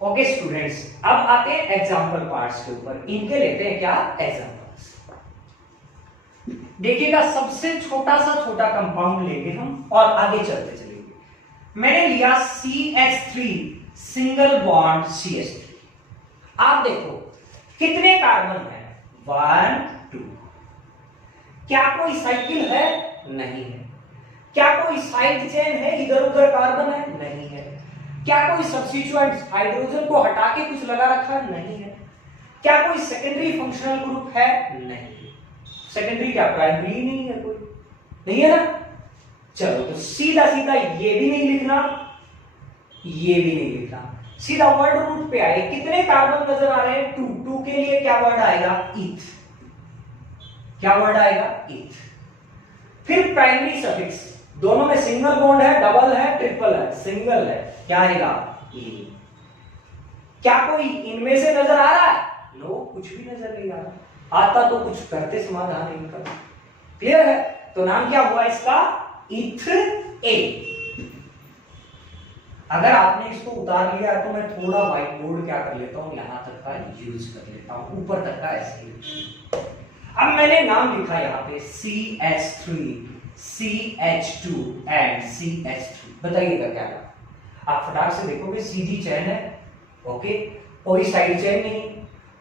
Okay students, अब आते हैं एग्जाम्पल पार्ट्स के ऊपर। इनके लेते हैं क्या एग्जाम्पल्स। देखिएगा, सबसे छोटा सा छोटा कंपाउंड लेंगे हम और आगे चलते चलेंगे। मैंने लिया CH3 सिंगल बॉन्ड CH3। आप देखो कितने कार्बन है, 1 2। क्या कोई साइकिल है? नहीं है। क्या कोई साइड चेन है, इधर उधर कार्बन है? नहीं है। क्या कोई सब्स्टिट्यूएंट हाइड्रोजन को हटा के कुछ लगा रखा है? नहीं है। क्या कोई सेकेंडरी फंक्शनल ग्रुप है? नहीं। सेकेंडरी क्या प्राइमरी नहीं है, कोई नहीं है ना। चलो तो सीधा सीधा ये भी नहीं लिखना, ये भी नहीं लिखना, सीधा वर्ड रूट पे आए। कितने कार्बन नजर आ रहे हैं? 2। 2 के लिए क्या वर्ड आएगा? इथ। क्या वर्ड आएगा? इथ। फिर प्राइमरी सफिक्स, दोनों में सिंगल बॉन्ड है, डबल है, ट्रिपल है? सिंगल है, क्या आएगा? ए। क्या कोई इनमें से नजर आ रहा है? नो, कुछ भी नजर नहीं आ रहा। आता तो कुछ करते समाधान इनका। क्लियर है? तो नाम क्या हुआ इसका? इथ ए। अगर आपने इसको उतार लिया है तो मैं थोड़ा व्हाइट बोर्ड क्या कर लेता हूं, यहां तक का यूज कर लेता हूं, ऊपर तक का ऐसे। अब मैंने नाम लिखा यहां पे CH3 CH2 एंड CH3। बताइएगा क्या था? आप फटाक से देखोगे, सीधी चेन है, ओके, कोई साइड चेन नहीं,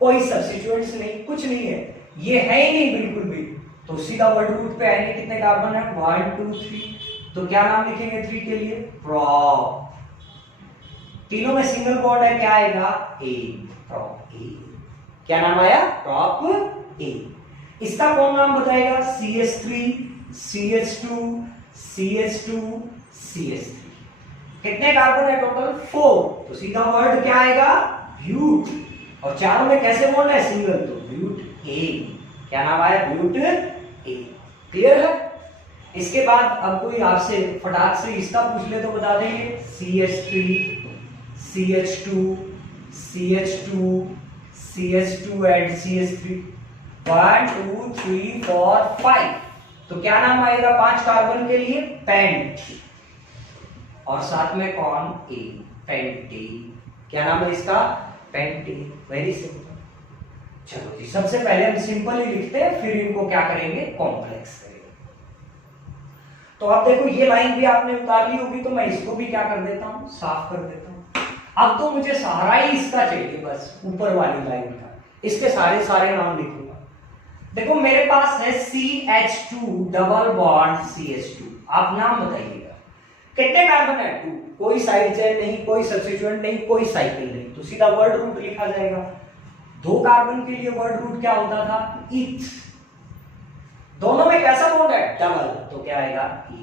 कोई सब्स्टिट्यूएंट्स नहीं, कुछ नहीं है, ये है ही नहीं बिल्कुल भी। तो सीधा वर्ड रूट पे आएंगे, कितने कार्बन है? 1 2 3। तो क्या नाम लिखेंगे 3 के लिए? प्रोप। तीनों में सिंगल बॉन्ड है, क्या आएगा? ए। प्रोप ए। क्या नाम आया? प्रोप ए। इसका कौन नाम बताएगा? CH3 CH2 CH2 CH3। कितने कार्बन है टोटल? 4। तो सीधा वर्ड क्या आएगा? ब्यूट। और चारों में कैसे बॉन्ड है? सिंगल, तो ब्यूट ए। क्या नाम आया? ब्यूट ए। क्लियर है? इसके बाद अब कोई आपसे फटाक से इसका पूछ ले तो बता देंगे। CH3 CH2 CH2 CH2 and CH3। 1 2 3 4 5। तो क्या नाम आएगा 5 कार्बन के लिए? पेंट। और साथ में कौन? ए। पेंटेन। क्या नाम है इसका? पेंटेन। Very simple. चलो जी, सबसे पहले हम सिंपल ही लिखते हैं, फिर इनको क्या करेंगे? कॉम्प्लेक्स करेंगे। तो अब देखो, ये लाइन भी आपने उतार ली होगी, तो मैं इसको भी क्या कर देता हूं? साफ कर देता हूं। अब तो मुझे सहारा ही इसका चाहिए, बस ऊपर वाली लाइन का। इसके सारे सारे नाम लिखूंगा। देखो मेरे पास है CH2 डबल बॉन्ड CH2। आप नाम बताइएगा, कितने कार्बन है? 2। कोई साइड चेन नहीं, कोई सब्स्टिट्यूएंट नहीं, कोई साइकिल नहीं, तो सीधा वर्ड रूट लिखा जाएगा। 2 कार्बन के लिए वर्ड रूट क्या होता था? इथ। दोनों में कैसा बॉन्ड है? डबल, तो क्या आएगा? ई।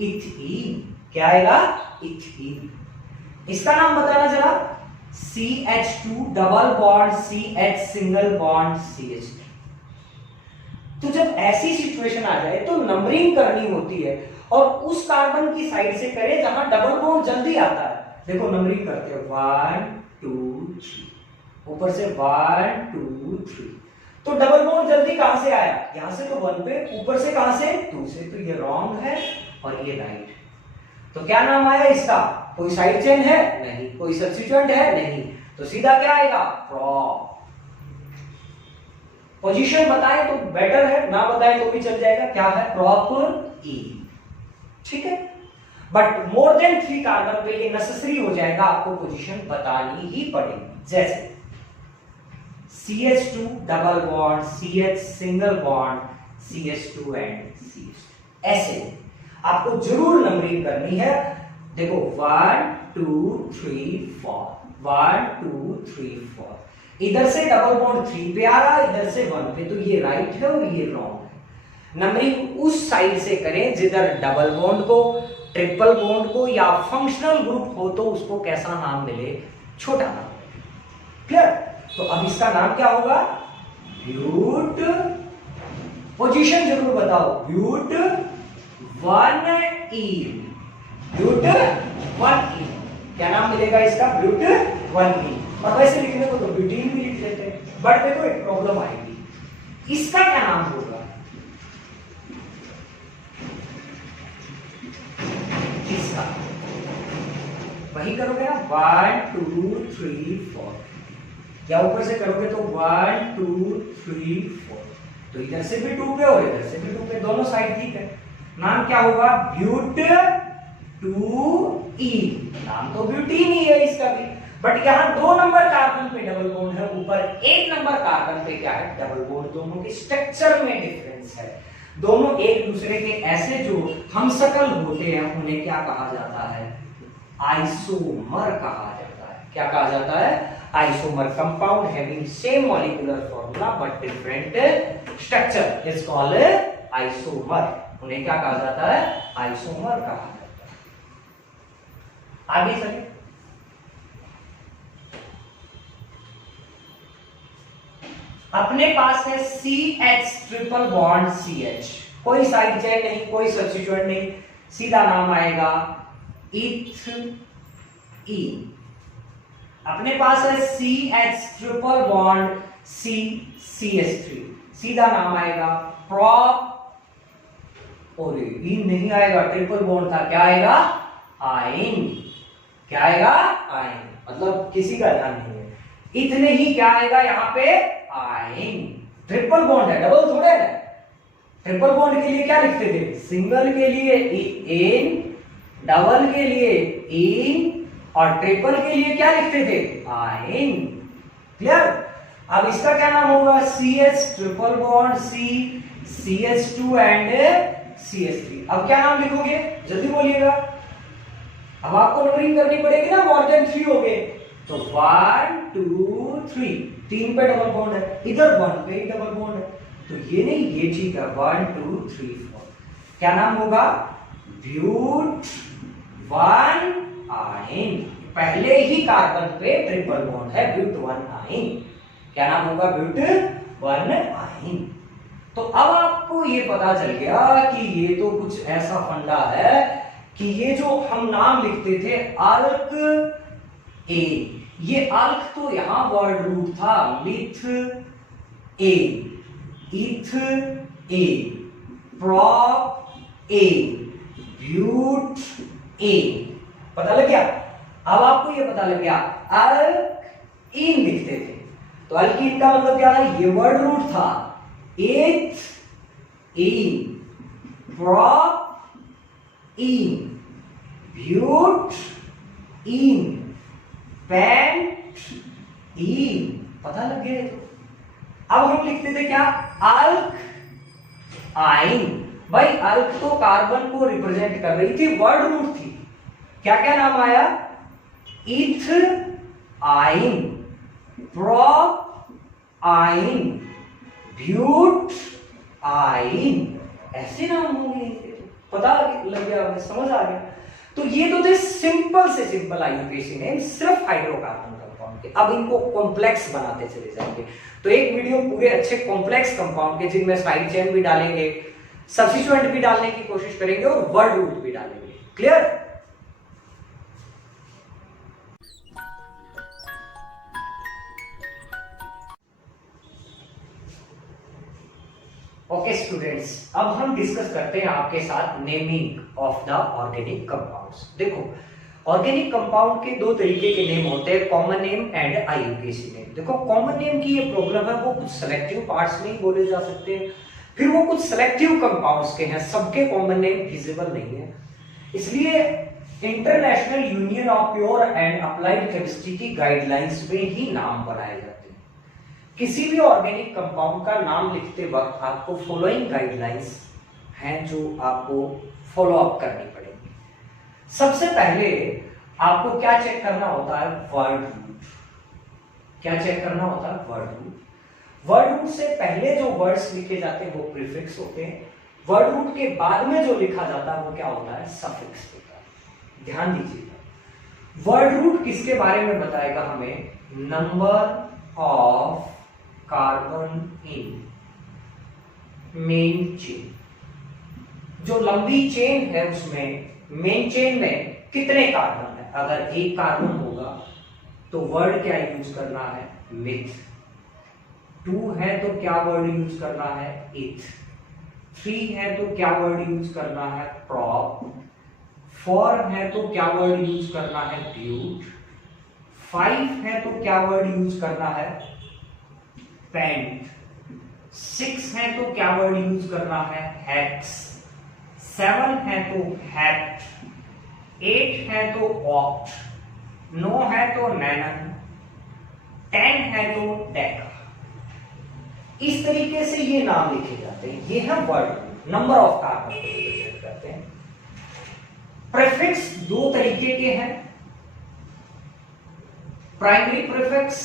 इथीन। क्या आएगा? इथीन। इसका नाम बताना जरा। CH2 double bond CH single bond CH3। तो जब ऐसी सिचुएशन आ जाए तो नंबरिंग करनी होती है, और उस कार्बन की साइड से करें जहां डबल बॉन्ड जल्दी आता है। देखो नंबरिंग करते हैं, 1 2 3, ऊपर से 1 2 3। तो डबल बॉन्ड जल्दी कहां से आया? यहां से तो 1 पे, ऊपर से कहां से? 2 से। तो ये रॉन्ग है और ये राइट है। तो क्या नाम आया इसका? कोई साइड चेन है? नहीं। कोई सब्स्टिट्यूएंट है? नहीं। तो सीधा क्या आएगा? प्रोप। पोजीशन बताए तो बेटर है, ना बताए तो भी चल जाएगा। क्या है? प्रोप ई। ठीक है, बट मोर देन 3 कार्बन पे ये नेसेसरी हो जाएगा, आपको पोजीशन बतानी ही पड़ेगी। जैसे CH2 double bond CH single bond CH2 and CH2। ऐसे आपको जरूर नंबरिंग करनी है। देखो 1 2 3 4, 1 2 3 4। इधर से डबल बॉन्ड 3 पे आ रहा है, इधर से 1 पे, तो ये राइट है और ये रॉन्ग है। नंबरिंग उस साइड से करें जिधर डबल बॉन्ड को, ट्रिपल बॉन्ड को या फंक्शनल ग्रुप हो, तो उसको कैसा नाम मिले? छोटा नाम। क्लियर? तो अब इसका नाम क्या होगा? ब्यूट। पोजीशन जरूर बताओ। ब्यूट 1 ब्यूट 1 क्या नाम मिलेगा इसका? ब्यूट 1। और वैसे लिखने को तो ब्यूटीन भी लिख देते हैं, बट देखो एक प्रॉब्लम आएगी। इसका क्या नाम होगा? इसका वही करोगे ना, 1 2 3 4, या ऊपर से करोगे तो 1 2 3 4, तो इधर से भी 2 पे और इधर से भी 2 पे, दोनों साइड ठीक है। नाम क्या होगा, ब्यूट 2 ई, नाम तो ब्यूटीन ही है इसका भी, बट यहाँ 2 नंबर कार्बन पे डबल बॉन्ड है, ऊपर 1 नंबर कार्बन पे क्या है, डबल बॉन्ड। दोनों के स्ट्रक्चर में डिफरेंस है, दोनों एक दूसरे के ऐसे जो हमशक्ल होते हैं उन्हें क्या कहा जाता है, आइसोमर कहा जाता है। क्या कहा जाता है, isomer. Compound having same molecular formula but different structure is called isomer. उन्हें क्या कहा जाता है, आइसोमर कहा जाता है। आगे चलिए, अपने पास है CH ट्रिपल बॉन्ड CH, कोई साइड चेन नहीं, कोई सब्स्टिट्यूएंट नहीं, सीधा नाम आएगा इथीन। अपने पास है CH ट्रिपल बॉन्ड CH3, सीधा नाम आएगा प्रोप, और ई नहीं आएगा, ट्रिपल बॉन्ड था, क्या आएगा, आइन। क्या आएगा, आइन, मतलब किसी का ध्यान नहीं है, इतने ही क्या आएगा यहाँ पे, आइन। ट्रिपल बॉन्ड है, डबल थोड़े है। ट्रिपल बॉन्ड के लिए क्या लिखते थे, सिंगल के लिए एन, डबल के लिए इन, और ट्रिपल के लिए क्या लिखते थे, आइन। क्लियर। अब इसका क्या नाम होगा, CH triple bond CH2 and CH3। अब क्या नाम लिखोगे, जल्दी बोलिएगा, अब आपको नंबरिंग करनी पड़ेगी ना, मोर देन 3 हो गए, तो 1 2 3, 3 पे डबल बॉन्ड है, इधर 1 पे ही डबल बॉन्ड है, तो ये नहीं, ये ठीक है, 1 2 3 4। क्या नाम होगा, ब्यूट 1 आइन। पहले ही कार्बन पे ट्रिपल बॉन्ड है, ब्यूट 1 आइन। क्या नाम होगा, ब्यूट 1 आइन। तो अब आपको ये पता चल गया कि ये तो कुछ ऐसा फंडा है कि ये जो हम नाम लिखते थे अल्क ए, ये अल्क तो यहां वर्ड रूट था, लिथ ए, इथ ए, प्रॉप ए, ब्यूट ए। पता लग गया। अब आपको ये पता लग गया, अल्कीन लिखते थे, तो अल्कीन का मतलब क्या था, ये वर्ड रूट था, एथ इन, प्रॉप इन, ब्यूट इन, पेंट इन। पता लग गया तो। अब हम लिखते थे क्या, अल्क आइन। भाई अल्क तो कार्बन को रिप्रेजेंट कर रही थी, वर्ड रूट थी। क्या क्या नाम आया, इथ आइन, प्रोप आइन, ब्यूट आइन, ऐसे नाम होंगे। पता लग गया, हमें समझ आ गया। तो ये तो थे सिंपल से सिंपल आईयूपीएसी नेम, सिर्फ हाइड्रोकार्बन कंपाउंड के। अब इनको कॉम्प्लेक्स बनाते चले जाएंगे, तो एक वीडियो पूरे अच्छे कॉम्प्लेक्स कंपाउंड के, जिनमें साइड चेन भी डालेंगे, सब्स्टिट्यूएंट भी डालने की कोशिश करेंगे और वर्ड रूट भी डालेंगे। क्लियर। ओके स्टूडेंट्स, अब हम डिस्कस करते हैं आपके साथ naming of the organic compounds. देखो, ऑर्गेनिक कंपाउंड के दो तरीके के नेम होते हैं, common name and IUPAC name. देखो, कॉमन नेम की ये प्रॉब्लम है, वो कुछ सेलेक्टिव पार्ट्स में ही बोले जा सकते हैं, फिर वो कुछ सेलेक्टिव कंपाउंड्स के हैं, सबके कॉमन नेम फिजिबल नहीं है। इसलिए international union of pure and applied chemistry की गाइडलाइंस में ही नाम बनाए जाते हैं। किसी भी ऑर्गेनिक कंपाउंड का नाम लिखते वक्त आपको फॉलोइंग गाइडलाइंस हैं जो आपको फॉलो अप करनी पड़ेगी। सबसे पहले आपको क्या चेक करना होता है, वर्ड रूट। क्या चेक करना होता है, वर्ड रूट। वर्ड रूट से पहले जो वर्ड्स लिखे जाते हैं वो प्रीफिक्स होते हैं, वर्ड रूट के बाद में जो लिखा जाता है वो क्या होता है, सफिक्स होता है। ध्यान दीजिएगा, वर्ड रूट किसके बारे में बताएगा हमें, number of carbon in main chain. जो लंबी चेन है उसमें मेन चेन में कितने कार्बन है, अगर एक कार्बन होगा तो वर्ड क्या यूज करना है, मिथ। 2 है तो क्या वर्ड यूज करना है, इथ। 3 है तो क्या वर्ड यूज करना है, प्रॉप। 4 है तो क्या वर्ड यूज करना है? ब्यूट। 5 है तो क्या वर्ड यूज करना है? पेंट। 6 है तो क्या वर्ड यूज करना है? हेक्स। 7 है तो हेक्ट। 8 है तो ऑक्ट। 9 है तो नैनन। 10 है तो डेका। इस तरीके से ये नाम लिखे जाते हैं। ये है वर्ड, नंबर ऑफ कार्बन को रिप्रेजेंट करते हैं। प्रीफिक्स दो तरीके के हैं, primary prefix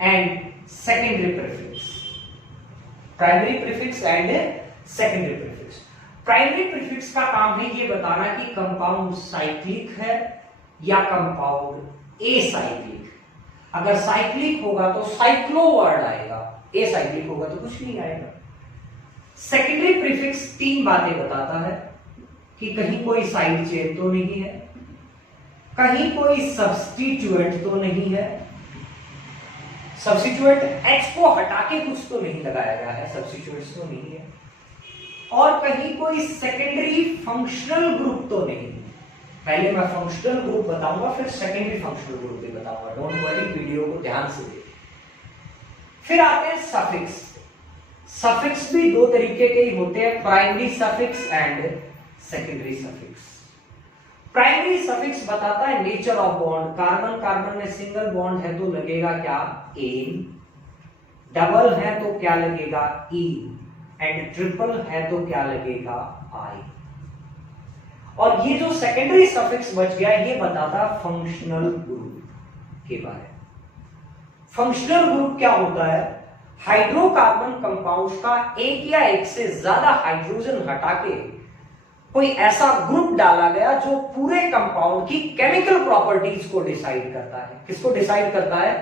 and secondary prefix. Primary prefix and secondary prefix. Primary prefix का काम है ये बताना कि कंपाउंड साइक्लिक है या कंपाउंड एसाइक्लिक। अगर साइक्लिक होगा तो साइक्लो वर्ड आएगा, एसाइक्लिक होगा तो कुछ नहीं आएगा। सेकेंडरी प्रीफिक्स तीन बातें बताता है कि कहीं कोई साइड चेन तो नहीं है, कहीं कोई सब्स्टिट्यूएंट तो नहीं है, सब्स्टिट्यूएंट H को हटा के कुछ तो नहीं लगाया गया है, सब्स्टिट्यूएंट्स तो नहीं है, और कहीं कोई सेकेंडरी फंक्शनल ग्रुप तो नहीं। पहले मैं फंक्शनल ग्रुप बताऊंगा, फिर सेकेंडरी फंक्शनल ग्रुप भी बताऊंगा। डोंट वरी, वीडियो को ध्यान से देखिए। फिर आते हैं सफिक्स। सफिक्स भी दो तरीके के ही होते हैं, primary suffix and secondary suffix. Primary suffix बताता है nature of bond. Carbon carbon में सिंगल बॉन्ड है तो लगेगा क्या? एन। डबल है तो क्या लगेगा? ई। एंड ट्रिपल है तो क्या लगेगा? आई। और ये जो सेकेंडरी सफिक्स बच गया ये बताता है फंक्शनल ग्रुप के बारे में। फंक्शनल ग्रुप क्या होता है? हाइड्रोकार्बन कंपाउंड्स का एक या एक से ज्यादा हाइड्रोजन हटा के कोई ऐसा ग्रुप डाला गया जो पूरे कंपाउंड की केमिकल प्रॉपर्टीज को डिसाइड करता है। किसको डिसाइड करता है?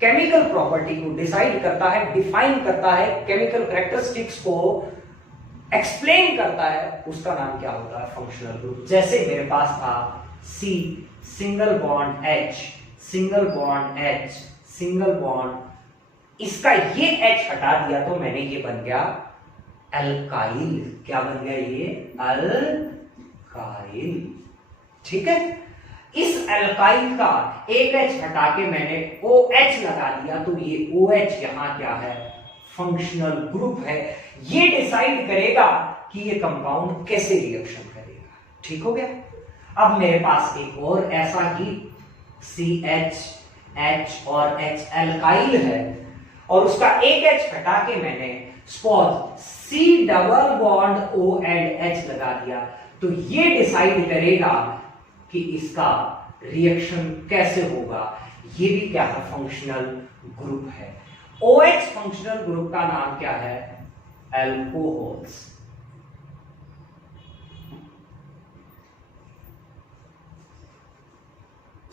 केमिकल प्रॉपर्टी को डिसाइड करता है, डिफाइन करता है, केमिकल कैरेक्टरिस्टिक्स को एक्सप्लेन करता है। उसका नाम क्या होता है? Functional group. जैसे मेरे पास था C single bond H, single bond H, single bond, इसका ये H हटा दिया तो मैंने ये बन गया अल्काइल। क्या बन गया? ये अल्काइल। ठीक है, इस अल्काइल का एक H हटा के मैंने OH लगा दिया तो ये OH यहां क्या है? फंक्शनल ग्रुप है। ये डिसाइड करेगा कि ये कंपाउंड कैसे रिएक्शन करेगा। ठीक हो गया। अब मेरे पास एक और ऐसा ही CH, H और H अल्काइल है और उसका एक H हटा के मैंने suppose C double bond O and H लगा दिया तो ये डिसाइड करेगा कि इसका रिएक्शन कैसे होगा। ये भी क्या है? फंक्शनल ग्रुप है। OH फंक्शनल ग्रुप का नाम क्या है? अल्कोहल्स।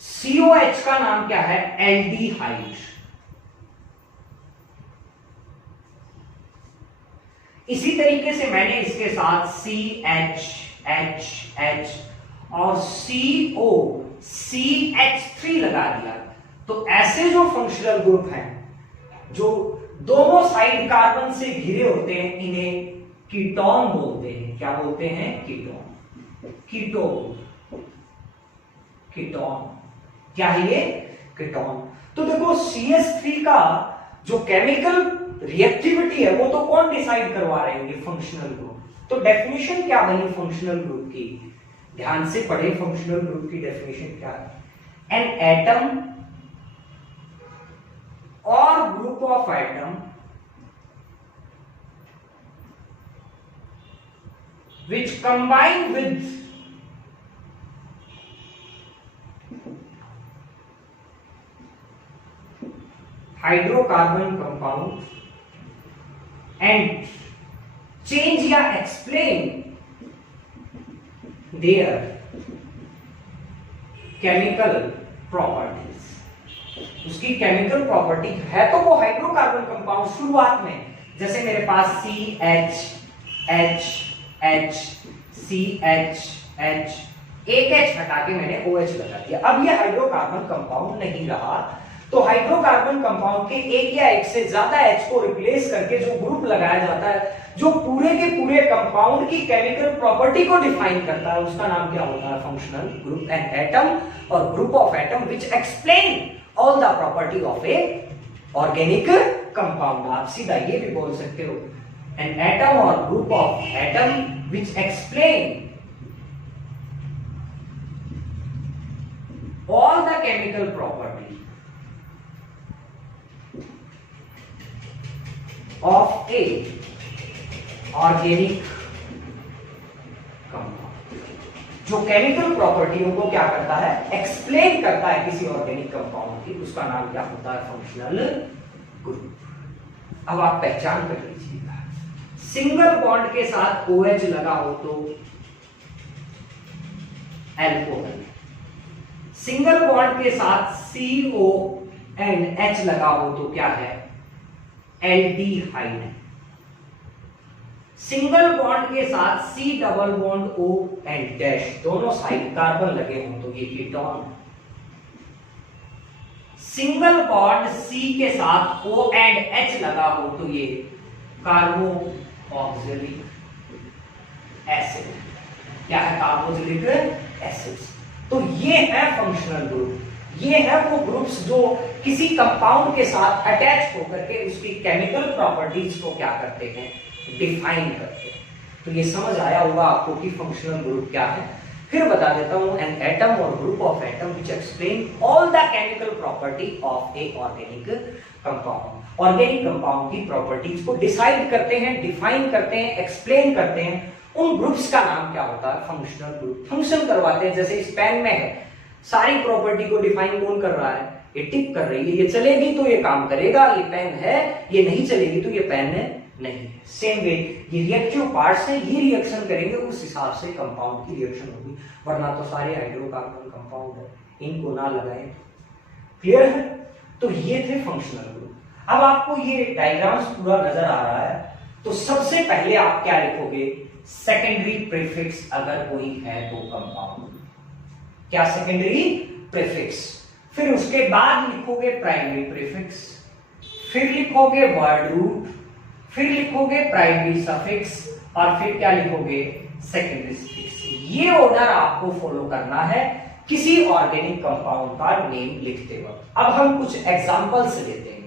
COH का नाम क्या है? एल्डिहाइड। इसी तरीके से मैंने इसके साथ CH, H, H और CO, CH3 लगा दिया तो ऐसे जो फंक्शनल ग्रुप हैं जो दोनों साइड कार्बन से घिरे होते हैं इन्हें कीटोन बोलते हैं। क्या बोलते हैं? कीटोन। कीटोन क्या है ये? कीटोन। तो देखो CH3 का जो केमिकल रिएक्टिविटी है वो तो कौन डिसाइड करवा रहे हैं? Functional group. तो डेफिनेशन क्या बनी फंक्शनल ग्रुप की? ध्यान से पढ़े, फंक्शनल ग्रुप की डेफिनेशन क्या है? एन एटम और group of atom which combine with hydrocarbon compound and change या explain their chemical properties। उसकी केमिकल प्रॉपर्टी है तो वो हाइड्रोकार्बन कंपाउंड शुरुआत में, जैसे मेरे पास CH, H, H, CH, H, एक H हटा के मैंने OH लगा दिया। अब ये हाइड्रोकार्बन कंपाउंड नहीं रहा तो हाइड्रोकार्बन कंपाउंड के एक या एक से ज्यादा H को रिप्लेस करके जो ग्रुप लगाया जाता है जो पूरे के पूरे कंपाउंड की केमिकल प्रॉपर्टी को डिफाइन करता है उसका नाम क्या होता है? Functional group. एन एटम और group of atom which explain all the property of A organic compound. आप सीधा ये भी बोल सकते हो, एन एटम और group of atom which explain all the chemical property of a organic compound। जो केमिकल प्रॉपर्टियों को क्या करता है? एक्सप्लेन करता है किसी ऑर्गेनिक कंपाउंड की, उसका नाम क्या होता है? Functional group. अब आप पहचान कर लीजिएगा, सिंगल बॉन्ड के साथ OH लगा हो तो एल्कोहल, सिंगल बॉन्ड के साथ CO एंड H लगा हो तो क्या है? एल्डिहाइड। सिंगल बॉन्ड के साथ C double bond O and dash दोनों साइड कार्बन लगे हो तो ये कीटोन। सिंगल बॉन्ड C के साथ O एंड H लगा हो तो ये कार्बोक्सिलिक एसिड। क्या है? Carboxylic acid. तो ये है फंक्शनल ग्रुप। ये है वो ग्रुप्स जो किसी कंपाउंड के साथ अटैच होकर के उसकी केमिकल प्रॉपर्टीज को क्या करते हैं? डिफाइन करते हैं। तो ये समझ आया होगा आपको कि फंक्शनल ग्रुप क्या है। फिर बता देता हूं, एन एटम और group of atom which explain all the chemical property of A organic compound. Organic compound की प्रॉपर्टीज को डिसाइड करते हैं, डिफाइन करते हैं, एक्सप्लेन करते हैं। उन ग्रुप्स का नाम क्या होता है? Functional group. फंक्शन करवाते हैं। जैसे इस पेन में है, सारी प्रॉपर्टी को डिफाइन कौन कर रहा है? ये टिप कर रही है। ये चलेगी तो ये काम करेगा, ये पेन है। ये नहीं चलेगी तो ये पेन है नहीं है। सेम वे ये रिएक्टिव पार्ट्स हैं, ये रिएक्शन करेंगे, उस हिसाब से कंपाउंड की रिएक्शन होगी। वरना तो सारे हाइड्रोकार्बन कंपाउंड है, इनको ना लगाएं। क्लियर है? तो ये थे फंक्शनल ग्रुप। अब आपको ये डायग्राम्स पूरा नजर आ रहा है, तो सबसे पहले आप क्या लिखोगे? सेकेंडरी प्रीफिक्स अगर कोई है तो कंपाउंड। क्या? Secondary prefix. फिर उसके बाद लिखोगे प्राइमरी प्रीफिक्स, फिर लिखोगे वर्ड रूट, फिर लिखोगे प्राइमरी सफिक्स और फिर क्या लिखोगे? Secondary suffix. ये ऑर्डर आपको फॉलो करना है किसी ऑर्गेनिक कंपाउंड का नेम लिखते वक्त। अब हम कुछ एग्जांपल्स लेते हैं।